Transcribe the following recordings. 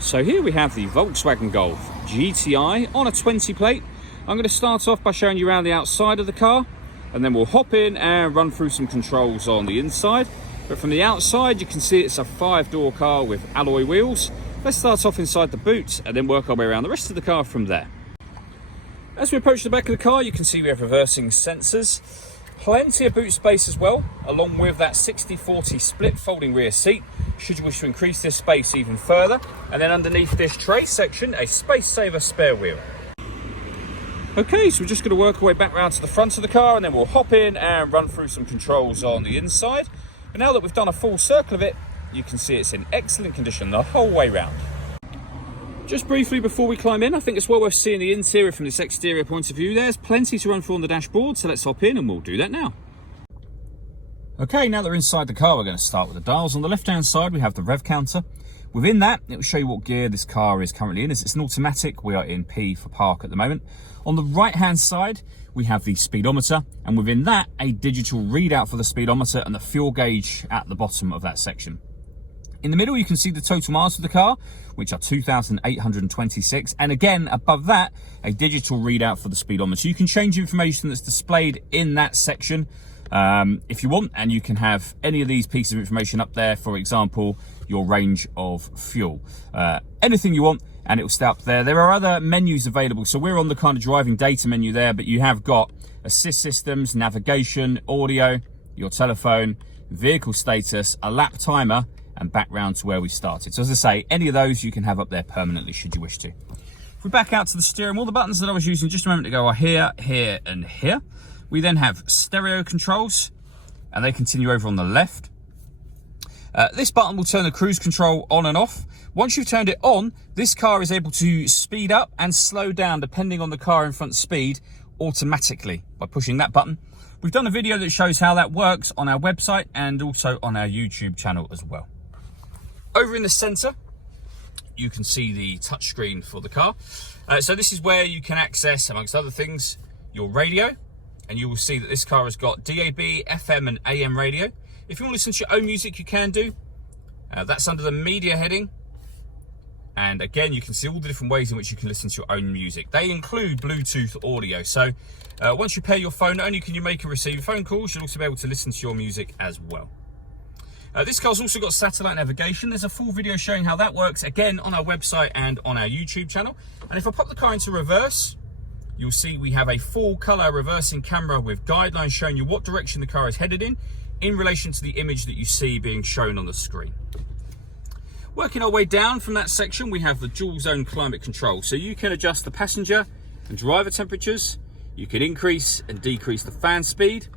So here we have the Volkswagen Golf GTI on a 20 plate. I'm going to start off by showing you around the outside of the car, and then we'll hop in and run through some controls on the inside. But from the outside, you can see it's a 5-door car with alloy wheels. Let's start off inside the boot and then work our way around the rest of the car from there. As we approach the back of the car, you can see we have reversing sensors. Plenty of boot space as well, along with that 60/40 split folding rear seat, should you wish to increase this space even further. And then underneath this tray section, a space saver spare wheel. Okay, so we're just going to work our way back round to the front of the car, and then we'll hop in and run through some controls on the inside. But now that we've done a full circle of it, you can see it's in excellent condition the whole way round. Just briefly before we climb in, I think it's well worth seeing the interior from this exterior point of view. There's plenty to run through on the dashboard, so let's hop in and we'll do that now. Okay, now that we're inside the car, we're going to start with the dials. On the left-hand side, we have the rev counter. Within that, it will show you what gear this car is currently in. As it's an automatic, we are in P for park at the moment. On the right-hand side, we have the speedometer, and within that, a digital readout for the speedometer and the fuel gauge at the bottom of that section. In the middle, you can see the total miles of the car, which are 2,826. And again, above that, a digital readout for the speedometer. You can change information that's displayed in that section if you want, and you can have any of these pieces of information up there. For example, your range of fuel. Anything you want, and it will stay up there. There are other menus available. So we're on the kind of driving data menu there, but you have got assist systems, navigation, audio, your telephone, vehicle status, a lap timer, and back round to where we started. So as I say, any of those you can have up there permanently should you wish to. If we back out to the steering wheel, the buttons that I was using just a moment ago are here, here, and here. We then have stereo controls, and they continue over on the left. This button will turn the cruise control on and off. Once you've turned it on, this car is able to speed up and slow down depending on the car in front speed automatically by pushing that button. We've done a video that shows how that works on our website and also on our YouTube channel as well. Over in the center, you can see the touchscreen for the car. So this is where you can access, amongst other things, your radio. And you will see that this car has got DAB, FM and AM radio. If you want to listen to your own music, you can do. That's under the media heading. And again, you can see all the different ways in which you can listen to your own music. They include Bluetooth audio. So once you pair your phone, not only can you make and receive phone calls, you'll also be able to listen to your music as well. This car's also got satellite navigation. There's a full video showing how that works, again, on our website and on our YouTube channel. And if I pop the car into reverse, you'll see we have a full color reversing camera with guidelines showing you what direction the car is headed in relation to the image that you see being shown on the screen. Working our way down from that section, we have the dual zone climate control. So you can adjust the passenger and driver temperatures. You can increase and decrease the fan speed.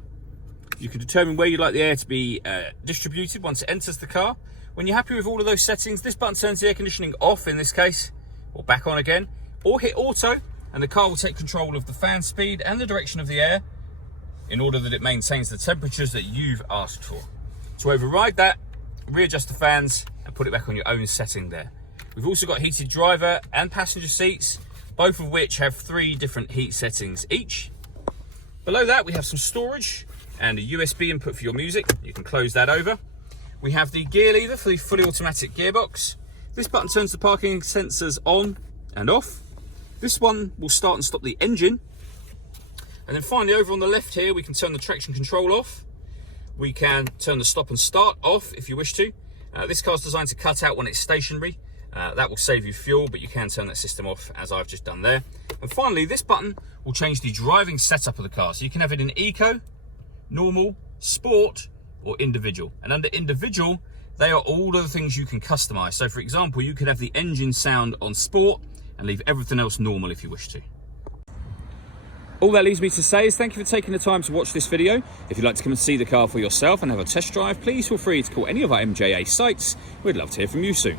You can determine where you'd like the air to be distributed once it enters the car. When you're happy with all of those settings, this button turns the air conditioning off in this case, or back on again, or hit auto, and the car will take control of the fan speed and the direction of the air in order that it maintains the temperatures that you've asked for. To override that, readjust the fans and put it back on your own setting there. We've also got heated driver and passenger seats, both of which have 3 different heat settings each. Below that, we have some storage and a USB input for your music. You can close that over. We have the gear lever for the fully automatic gearbox. This button turns the parking sensors on and off. This one will start and stop the engine. And then finally, over on the left here, we can turn the traction control off. We can turn the stop and start off if you wish to. This car's designed to cut out when it's stationary. That will save you fuel, but you can turn that system off as I've just done there. And finally, this button will change the driving setup of the car. So you can have it in eco, normal, sport, or individual. And under individual, they are all of the things you can customize. So for example, you could have the engine sound on sport and leave everything else normal if you wish to. All that leaves me to say is thank you for taking the time to watch this video. If you'd like to come and see the car for yourself and have a test drive, please feel free to call any of our MJA sites. We'd love to hear from you soon.